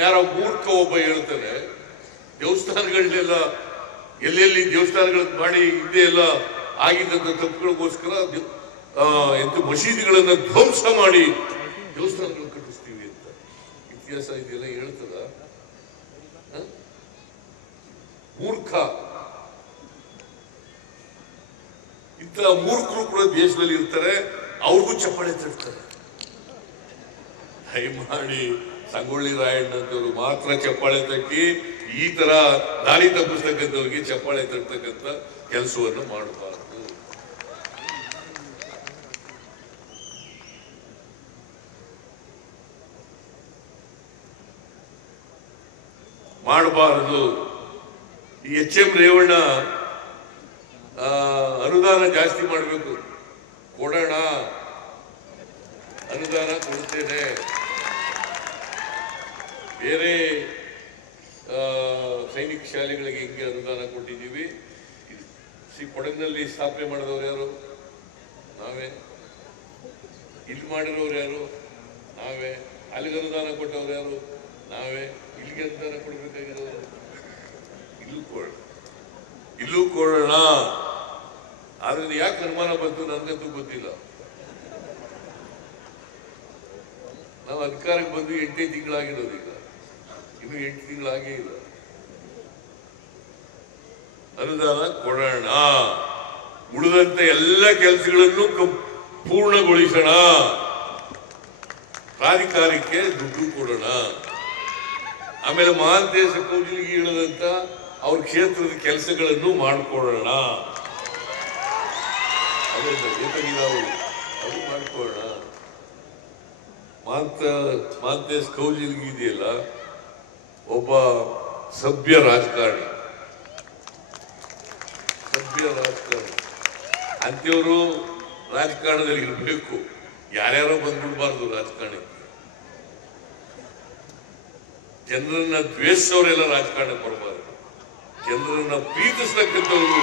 ಯಾರೋ ಮೂರ್ಖ ಒಬ್ಬ ಹೇಳ್ತಾನೆ ದೇವಸ್ಥಾನಗಳನ್ನೆಲ್ಲ ಎಲ್ಲೆಲ್ಲಿ ದೇವಸ್ಥಾನಗಳ ಮಾಡಿ ಹಿಂದೆ ಎಲ್ಲ ಆಗಿದ್ದಂತ ತಪ್ಪುಗಳಿಗೋಸ್ಕರ ಎಂತ ಮಸೀದಿಗಳನ್ನ ಧ್ವಂಸ ಮಾಡಿ ದೇವಸ್ಥಾನಗಳನ್ನು ಕಟ್ಟಿಸ್ತೀವಿ ಅಂತ. ಇತಿಹಾಸ ಇದೆಲ್ಲ ಹೇಳ್ತದ? ಮೂರ್ಖ. ಇಂಥ ಮೂರ್ಖರು ಕೂಡ ದೇಶದಲ್ಲಿ ಇರ್ತಾರೆ, ಅವ್ರಿಗೂ ಚಪ್ಪಾಳೆ ತಟ್ತಾರೆ. ದಯಮಾಡಿ ಸಂಗೊಳ್ಳಿ ರಾಯಣ್ಣಂತವ್ರು ಮಾತ್ರ ಚಪ್ಪಾಳೆ ತಟ್ಟಿ ಈ ತರ ದಾರಿ ತಪ್ಪಿಸ್ತಕ್ಕಂಥವ್ರಿಗೆ ಚಪ್ಪಾಳೆ ತಟ್ಟತಕ್ಕಂಥ ಕೆಲಸವನ್ನು ಮಾಡಬಾರದು. ಮಾಡಬಾರದು. ಈ HM ರೇವಣ್ಣ ಅನುದಾನ ಜಾಸ್ತಿ ಮಾಡಬೇಕು, ಕೊಡೋಣ, ಅನುದಾನ ಕೊಡ್ತೇನೆ, ಬೇರೆ ಸೈನಿಕ ಶಾಲೆಗಳಿಗೆ ಹಿಂಗೆ ಅನುದಾನ ಕೊಟ್ಟಿದ್ದೀವಿ. ಕೊಡಗಿನಲ್ಲಿ ಸ್ಥಾಪನೆ ಮಾಡಿದವರು ಯಾರು? ನಾವೇ. ಇಲ್ಲಿ ಮಾಡಿರೋರು ಯಾರು? ನಾವೇ. ಅಲ್ಲಿಗೆ ಅನುದಾನ ಕೊಟ್ಟವ್ರು ಯಾರು? ನಾವೇ. ಇಲ್ಲಿಗೆ ಅನುದಾನ ಕೊಡ್ಬೇಕಾಗಿರೋರು ಇಲ್ಲೂ ಕೊಡೋಣ. ಆದ್ರೆ ಯಾಕೆ ಅನುಮಾನ ಬಂತು ನನಗಂತೂ ಗೊತ್ತಿಲ್ಲ. ನಾವು ಅಧಿಕಾರಕ್ಕೆ ಬಂದು 8 ತಿಂಗಳಾಗಿರೋದು, ಈಗ ಇನ್ನು 8 ತಿಂಗಳಾಗೇ ಇಲ್ಲ. ಅನುದಾನ ಕೊಡೋಣ, ಉಳಿದಂತ ಎಲ್ಲ ಕೆಲಸಗಳನ್ನು ಪೂರ್ಣಗೊಳಿಸೋಣ, ಪ್ರಾಧಿಕಾರಕ್ಕೆ ದುಡ್ಡು ಕೊಡೋಣ, ಆಮೇಲೆ ಮಹಾಂತೇಶ ಕೌಜಲ್ಗಿ ಹೇಳದಂತ ಅವ್ರ ಕ್ಷೇತ್ರದ ಕೆಲಸಗಳನ್ನು ಮಾಡಿಕೊಳ್ಳೋಣ, ಅದು ಮಾಡಿಕೊಳ್ಳೋಣ. ಮಹಾಂತೇಶ ಕೌಜಲ್ಗಿ ಇದೆಯಲ್ಲ, ಒಬ್ಬ ಸಭ್ಯ ರಾಜಕಾರಣಿ ಅಂತವರು ರಾಜಕಾರಣದಲ್ಲಿ ಇರಬೇಕು. ಯಾರ್ಯಾರೋ ಬಂದ್ಬಿಡ್ಬಾರ್ದು ರಾಜಕಾರಣಕ್ಕೆ. ಜನರನ್ನ ದ್ವೇಷಿಸೋರೆಲ್ಲ ರಾಜಕಾರಣಕ್ಕೆ ಬರಬಾರ್ದು. ಜನರನ್ನ ಪ್ರೀತಿಸ್ತಕ್ಕಂಥವ್ರು,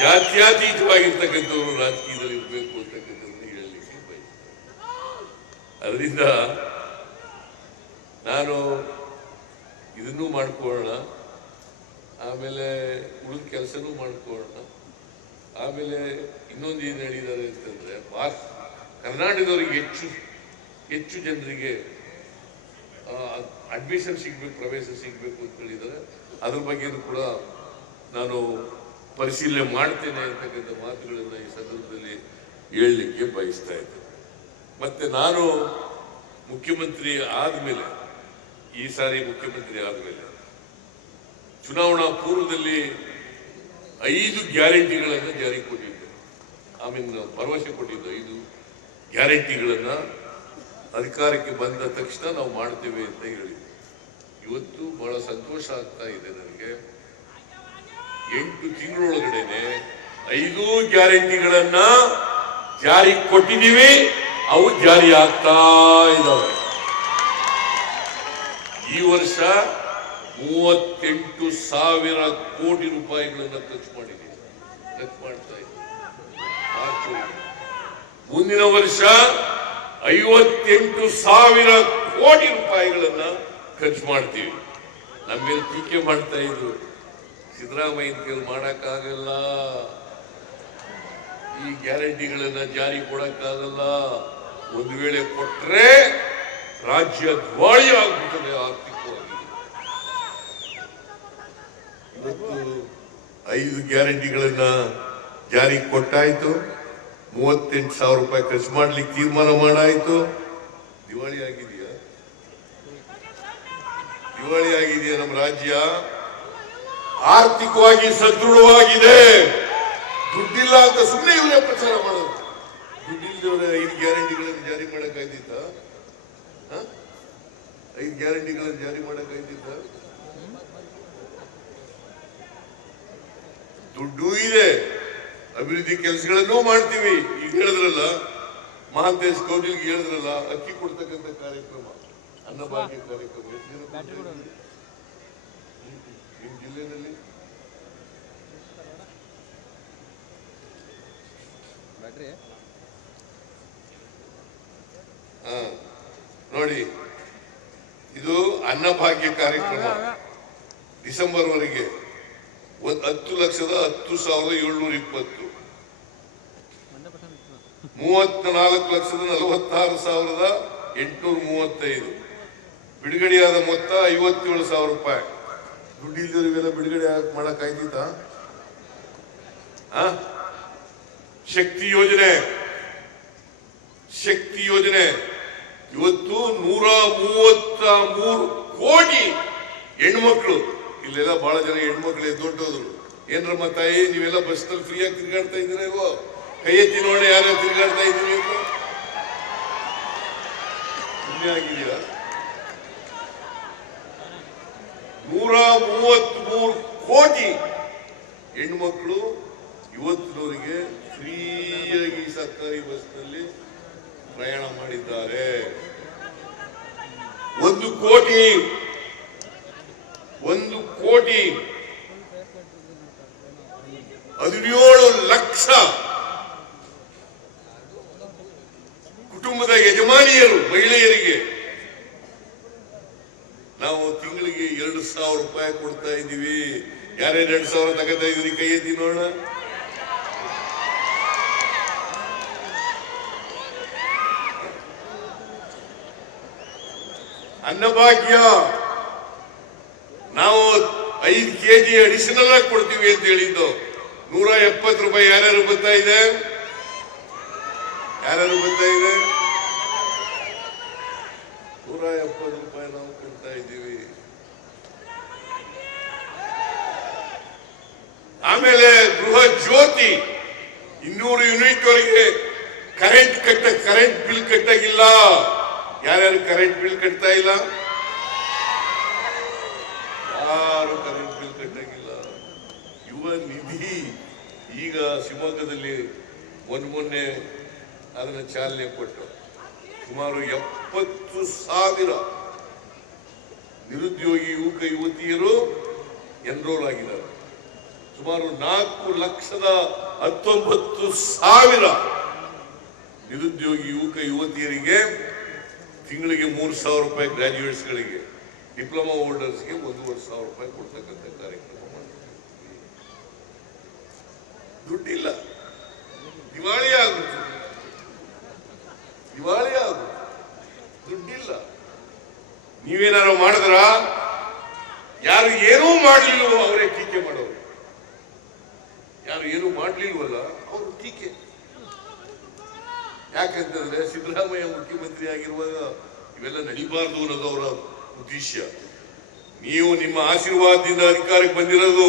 ಜಾತ್ಯಾತೀತವಾಗಿರ್ತಕ್ಕಂಥವ್ರು ರಾಜಕೀಯದಲ್ಲಿ ಇರಬೇಕು ಅಂತಕ್ಕಂಥದ್ದನ್ನು ಹೇಳಲಿಕ್ಕೆ ಬಯಸ್ತೇನೆ. ಅದರಿಂದ ನಾನು ಇದನ್ನೂ ಮಾಡ್ಕೊಳ್ಳೋಣ, ಆಮೇಲೆ ಉಳಿದ ಕೆಲಸನೂ ಮಾಡ್ಕೊಳ್ಳೋಣ. ಆಮೇಲೆ ಇನ್ನೊಂದು ಏನು ಹೇಳಿದ್ದಾರೆ ಅಂತಂದ್ರೆ, ಕರ್ನಾಟಕದವರಿಗೆ ಹೆಚ್ಚು ಜನರಿಗೆ ಅಡ್ಮಿಷನ್ ಸಿಗ್ಬೇಕು, ಪ್ರವೇಶ ಸಿಗ್ಬೇಕು ಅಂತ ಹೇಳಿದ್ದಾರೆ. ಅದ್ರ ಬಗ್ಗೆನೂ ಕೂಡ ನಾನು ಪರಿಶೀಲನೆ ಮಾಡ್ತೇನೆ ಅಂತಕ್ಕಂಥ ಮಾತುಗಳನ್ನು ಈ ಸಂದರ್ಭದಲ್ಲಿ ಹೇಳಲಿಕ್ಕೆ ಬಯಸ್ತಾ ಇದ್ದೇನೆ. ಮತ್ತೆ ನಾನು ಮುಖ್ಯಮಂತ್ರಿ ಆದ್ಮೇಲೆ, ಈ ಸಾರಿ ಮುಖ್ಯಮಂತ್ರಿ ಆದ್ಮೇಲೆ ಚುನಾವಣಾ ಪೂರ್ವದಲ್ಲಿ 5 ಗ್ಯಾರಂಟಿಗಳನ್ನು ಜಾರಿಗೆ ಕೊಟ್ಟಿದ್ದೆ. ಭರವಸೆ ಕೊಟ್ಟಿದ್ದು 5 ಗ್ಯಾರಂಟಿಗಳನ್ನ ಅಧಿಕಾರಕ್ಕೆ ಬಂದ ತಕ್ಷಣ ನಾವು ಮಾಡ್ತೇವೆ ಅಂತ ಹೇಳಿದ್ವಿ. ಇವತ್ತು ಬಹಳ ಸಂತೋಷ ಆಗ್ತಾ ಇದೆ ನನಗೆ. 8 ತಿಂಗಳೊಳಗಡೆನೆ 5 ಗ್ಯಾರಂಟಿಗಳನ್ನ ಜಾರಿಗೆ ಕೊಟ್ಟಿದ್ದೀವಿ, ಅವು ಜಾರಿ ಆಗ್ತಾ ಇದ್ದಾವೆ. ಈ ವರ್ಷ 38,000 ಕೋಟಿ ರೂಪಾಯಿಗಳನ್ನ ಖರ್ಚು ಮಾಡ್ತಾ ಇದ್ದೀವಿ. ಮುಂದಿನ ವರ್ಷ 58,000 ಕೋಟಿ ರೂಪಾಯಿಗಳನ್ನ ಖರ್ಚು ಮಾಡ್ತೀವಿ. ನಮ್ಮ ಮೇಲೆ ಟೀಕೆ ಮಾಡ್ತಾ ಇದ್ರು, ಸಿದ್ದರಾಮಯ್ಯ ಮಾಡಕ್ಕಾಗಲ್ಲ, ಈ ಗ್ಯಾರಂಟಿಗಳನ್ನ ಜಾರಿ ಕೊಡಕ್ಕಾಗಲ್ಲ, ಒಂದು ವೇಳೆ ಕೊಟ್ರೆ ರಾಜ್ಯ ದಿವಾಳಿ ಆಗ್ಬಿಡುತ್ತದೆ ಆರ್ಥಿಕವಾಗಿ. ಇವತ್ತು 5 ಗ್ಯಾರಂಟಿಗಳನ್ನ ಜಾರಿ ಕೊಟ್ಟಾಯ್ತು, 38,000 ರೂಪಾಯಿ ಖರ್ಚು ಮಾಡ್ಲಿಕ್ಕೆ ತೀರ್ಮಾನ ಮಾಡಾಯ್ತು. ದಿವಾಳಿ ಆಗಿದೆಯಾ? ದಿವಾಳಿ ಆಗಿದೆಯಾ? ನಮ್ಮ ರಾಜ್ಯ ಆರ್ಥಿಕವಾಗಿ ಸದೃಢವಾಗಿದೆ. ದುಡ್ಡಿಲ್ಲ ಅಂತ ಸುಮ್ಮನೆ ಇವರೇ ಪ್ರಚಾರ ಮಾಡೋದು. ದುಡ್ಡಿಲ್ಲದವರೇ 5 ಗ್ಯಾರಂಟಿಗಳನ್ನು ಜಾರಿ ಮಾಡಕ್ಕಾಯ್ತಿದ್ದ? 5 ಗ್ಯಾರಂಟಿಗಳನ್ನು ಜಾರಿ ಮಾಡಕ್ಕಾಯ್ತಿದ್ದ? ದುಡ್ಡು ಇದೆ, ಅಭಿವೃದ್ಧಿ ಕೆಲಸಗಳನ್ನು ಮಾಡ್ತೀವಿ. ಈಗ ಹೇಳಿದ್ರಲ್ಲ, ಮಹಾಂತೇಶ ಕೌಜಲ್ಗಿ ಹೇಳಿದ್ರಲ್ಲ, ಅಕ್ಕಿ ಕೊಡ್ತಕ್ಕಂಥ ಕಾರ್ಯಕ್ರಮ, ಅನ್ನಭಾಗ್ಯ ಕಾರ್ಯಕ್ರಮ ನಿಮ್ಮ ಜಿಲ್ಲೆಯಲ್ಲಿ ನೋಡಿ. ಇದು ಅನ್ನಭಾಗ್ಯ ಕಾರ್ಯಕ್ರಮ ಡಿಸೆಂಬರ್ ವರೆಗೆ 10,10,720 34,46,835 ಬಿಡುಗಡೆಯಾದ ಮೊತ್ತ 57,000 ರೂಪಾಯಿ. ದುಡ್ಡಿಲ್ದವರಿಗೆಲ್ಲ ಬಿಡುಗಡೆ ಮಾಡಕ್ ಆಯ್ತಿತ್ತ? ಶಕ್ತಿ ಯೋಜನೆ ಇವತ್ತು 133 ಕೋಟಿ ಹೆಣ್ಮಕ್ಳು. ಇಲ್ಲೆಲ್ಲ ಬಹಳ ಜನ ಹೆಣ್ಮಕ್ಳು ದೊಡ್ಡೋದ್ರು. ಏನ್ರಮ್ಮ ತಾಯಿ ನೀವೆಲ್ಲ ಬಸ್ನಲ್ಲಿ ಫ್ರೀಯಾಗಿ ತಿರುಗಾಡ್ತಾ ಇದ್ದೀರಾ ಇಲ್ವೋ? ಕೈ ಎತ್ತಿ ನೋಡಿ ಯಾರು ತಿರುಗಾಡ್ತಾ ಇದ್ದೀರಿ ಅಂತ. ಪುಣ್ಯ ಆಗಿದೆಯಾ? 133 ಕೋಟಿ ಹೆಣ್ಮಕ್ಳು ಇವತ್ತಿನವರಿಗೆ ಫ್ರೀಯಾಗಿ ಸರ್ಕಾರಿ ಬಸ್ನಲ್ಲಿ ಪ್ರಯಾಣ ಮಾಡಿದ್ದಾರೆ. 1 ಕೋಟಿ 17 ಲಕ್ಷ ಕುಟುಂಬದ ಯಜಮಾನಿಯರು ಮಹಿಳೆಯರಿಗೆ ನಾವು ತಿಂಗಳಿಗೆ 2,000 ರೂಪಾಯಿ ಕೊಡ್ತಾ ಇದ್ದೀವಿ. ಯಾರ್ಯಾರು 2,000 ತಗೋತಾ ಇದ್ರಿ ಕೈ ಎತ್ತಿ ನೋಡೋಣ. ಅನ್ನಭಾಗ್ಯ ನಾವು 5 kg ಅಡಿಷನಲ್ ಆಗಿ ಕೊಡ್ತೀವಿ ಅಂತ ಹೇಳಿದ್ದು 170 ರೂಪಾಯಿ. ಯಾರ್ಯಾರು ಬರ್ತಾ ಇದೆ? 170 ರೂಪಾಯಿ ನಾವು ಕೊಡ್ತಾ ಇದ್ದೀವಿ. ಆಮೇಲೆ ಗೃಹ ಜ್ಯೋತಿ 200 ಯೂನಿಟ್ ವರೆಗೆ ಕರೆಂಟ್ ಬಿಲ್ ಕಟ್ಟಾಗಿಲ್ಲ. ಯಾರ್ಯಾರು ಕರೆಂಟ್ ಬಿಲ್ ಕಟ್ತಾ ಇಲ್ಲ? ಯಾರು ಕರೆಂಟ್ ಬಿಲ್ ಕಟ್ಟಾಗಿಲ್ಲ. ಯುವ ನಿಧಿ ಈಗ ಶಿವಮೊಗ್ಗದಲ್ಲಿ ಮೊನ್ನೆ ಅದನ್ನು ಚಾಲನೆ ಕೊಟ್ಟು ಸುಮಾರು 70,000 ನಿರುದ್ಯೋಗಿ ಯುವತಿಯರು ಎನ್ರೋಲ್ ಆಗಿದ್ದಾರೆ. ಸುಮಾರು 4,19,000 ನಿರುದ್ಯೋಗಿ ಯುವತಿಯರಿಗೆ ತಿಂಗಳಿಗೆ 3,000 ರೂಪಾಯಿ, ಗ್ರಾಜ್ಯುಯೇಟ್ಸ್ಗಳಿಗೆ, ಡಿಪ್ಲೊಮಾ ಹೋಲ್ಡರ್ಸ್ಗೆ 1,500 ರೂಪಾಯಿ ಕೊಡ್ತಕ್ಕಂಥ ಕಾರ್ಯಕ್ರಮ ಮಾಡ್ತೀವಿ. ದುಡ್ಡಿಲ್ಲ, ದಿವಾಳಿ ಆಗುತ್ತೆ, ದುಡ್ಡಿಲ್ಲ. ನೀವೇನಾರು ಮಾಡಿದ್ರ? ಯಾರು ಏನೂ ಮಾಡಲಿಲ್ವೋ ಅವರೇ ಟೀಕೆ ಮಾಡೋರು. ಯಾರು ಏನೂ ಮಾಡಲಿಲ್ವಲ್ಲ ಅವರು ಟೀಕೆ. ಯಾಕಂತಂದ್ರೆ ಸಿದ್ದರಾಮಯ್ಯ ಮುಖ್ಯಮಂತ್ರಿ ಆಗಿರುವಾಗ ಇವೆಲ್ಲ ನಡೀಬಾರ್ದು ಅನ್ನೋದು ಅವರ ಉದ್ದೇಶ. ನೀವು ನಿಮ್ಮ ಆಶೀರ್ವಾದದಿಂದ ಅಧಿಕಾರಕ್ಕೆ ಬಂದಿರೋದು.